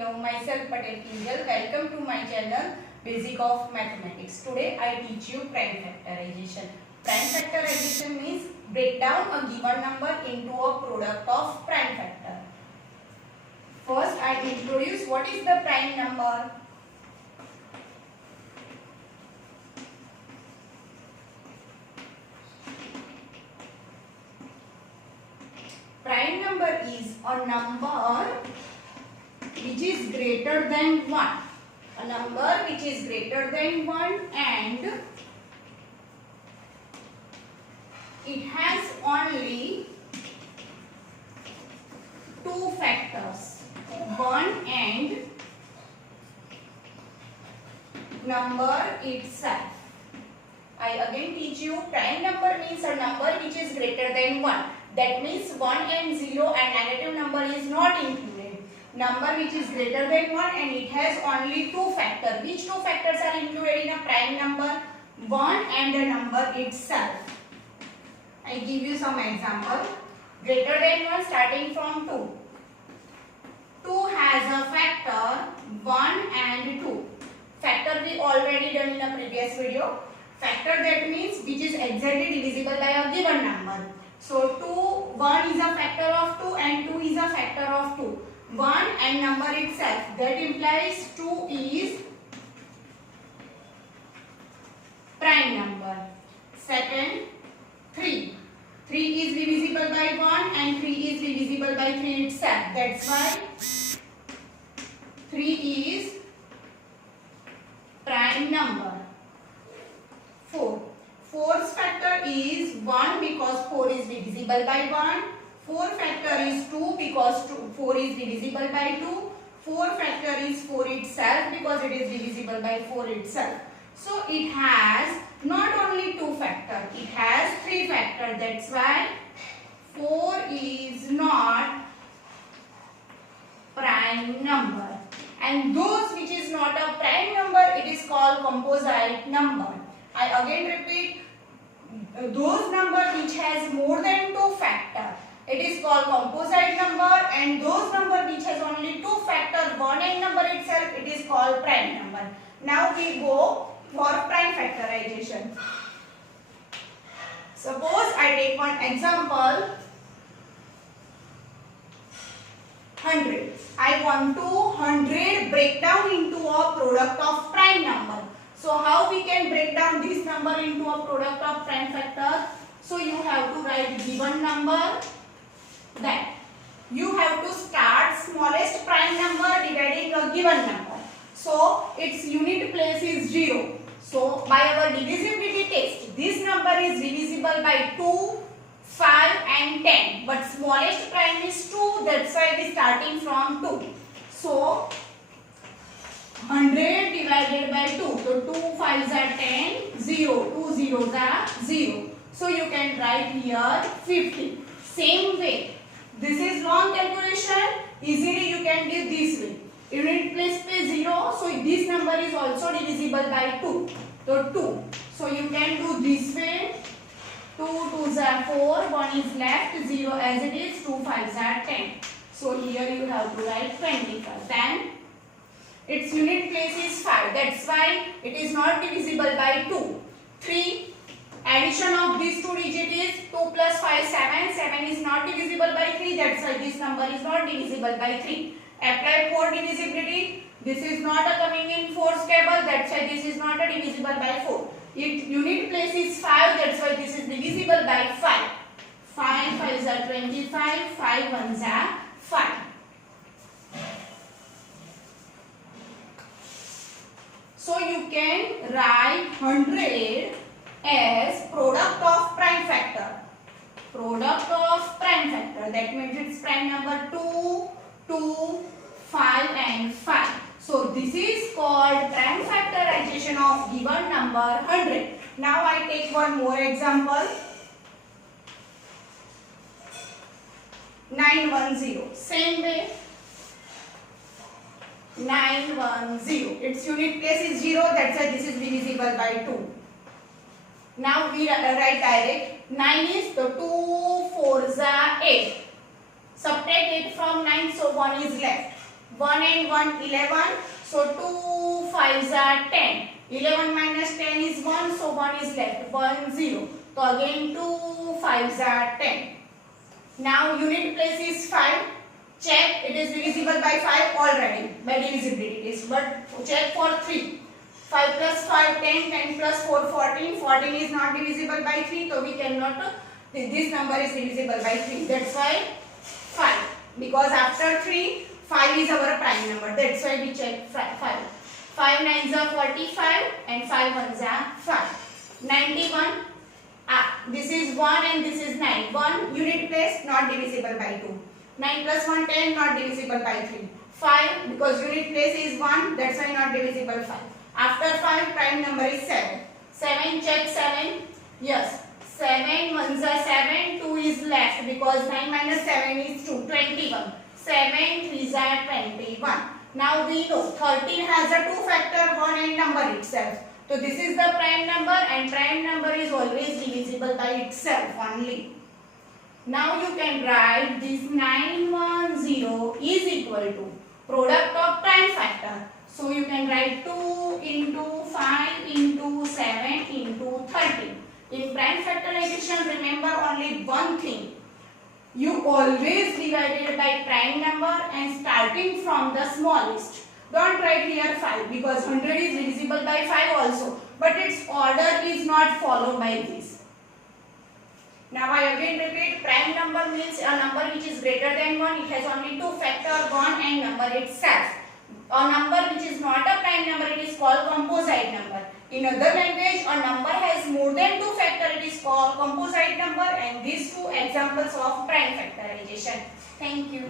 know myself Patel Kinjal. Welcome to my channel Basic of Mathematics. Today I teach you prime factorization. Prime factorization means break down a given number into a product of prime factor. First I introduce what is the prime number. Prime number is a number which is greater than 1. A number which is greater than 1 and it has only two factors, 1 and number itself. I again teach you prime number means a number which is greater than 1. That means 1 and 0 and negative number is not included. Number which is greater than 1 and it has only two factors. Which two factors are included in a prime number? 1 and the number itself. I give you some example. Greater than 1 starting from 2. 2 has a factor 1 and 2. Factor we already done in a previous video. Factor that means which is exactly divisible by a given number. So 1 is a factor of 2 and 2 is a factor of 2. 1 and number itself, that implies 2 is prime number. Second, 3. 3 is divisible by 1 and 3 is divisible by 3 itself. That's why 3 is prime number. 4. 4's factor is 1 because 4 is divisible by 1. 4 factor is 2 because 4 is divisible by 2. 4 factor is 4 itself because it is divisible by 4 itself. So it has not only 2 factor, it has 3 factor. That's why 4 is not prime number. And those which is not a prime number, it is called composite number. I again repeat, those number which has more than 2 factor, it is called composite number, and those number which has only 2 factor, 1 and number itself, it is called prime number. Now we go for prime factorization. Suppose I take one example, 100. I want to 100 break down into a product of prime number. So how we can break down this number into a product of prime factor? So you have to write given number. Then you have to start smallest prime number dividing a given number. So its unit place is 0. So by our divisibility test, this number is divisible by 2, 5 and 10. But smallest prime is 2. That's why it is starting from 2. So 100 divided by 2. So 2 5s are 10, 0. 2 zeros are 0. So you can write here 50. Same way. This is long calculation. Easily you can do this way. Unit place पे 0. So this number is also divisible by 2. So 2. So you can do this way. 2 2s are 4. 1 is left. 0 as it is. 2 5s are 10. So here you have to write 25. Then its unit place is 5. That's why it is not divisible by 2. 3. Addition of these two digits is 2 plus 5, 7. 7 is not divisible by 3. That's why this number is not divisible by 3. Apply 4 divisibility. This is not a coming in 4's table. That's why this is not a divisible by 4. Its unit place is 5. That's why this is divisible by 5. 5 5s are 25. 5 1s are 5. So you can write 100 as product of prime factor. Product of prime factor. That means its prime number 2, 2, 5 and 5. So this is called prime factorization of given number 100. Now I take one more example. 910. Same way. 910. Its unit place is 0. That's why this is divisible by 2. Now we write direct. 9 is the 2 4s are 8. Subtract 8 from 9, so 1 is left. 1 and 1 11. So 2 5s are 10. 11 minus 10 is 1. So 1 is left. 1 0. So again 2 5s are 10. Now unit place is 5. Check it is divisible by 5 already by divisibility test. But check for 3. 5 plus 5 10. 10 plus 4 14. 14 is not divisible by 3. So we cannot. This number is divisible by 3. That's why 5. Because after 3, 5 is our prime number. That's why we check 5. 5 9s are 45 and 5 1s are 5. 91. This is 1 and this is 9. 1 unit place not divisible by 2. 9 plus 1 10 not divisible by 3. 5 because unit place is 1, that's why not divisible 5. After 5 prime number is 7. 7 check 7. Yes. 7 1s are 7, 2 is left because 9 minus 7 is 2, 21. 7 3s are 21. Now we know 13 has a 2 factor 1 and number itself. So this is the prime number and prime number is always divisible by itself only. Now you can write this 910 is equal to product of prime factor. So you can write 2 into 5 into 7 into 13. In prime factorization, remember only one thing. You always divide it by prime number and starting from the smallest. Don't write here 5 because 100 is divisible by 5 also. But its order is not followed by this. Now I again repeat, prime number means a number which is greater than 1. It has only 2 factor 1 and number itself. A number which is not a prime number, it is called composite number. In other language, a number has more than 2 factor, it is called composite number, and these two examples of prime factorization. Thank you.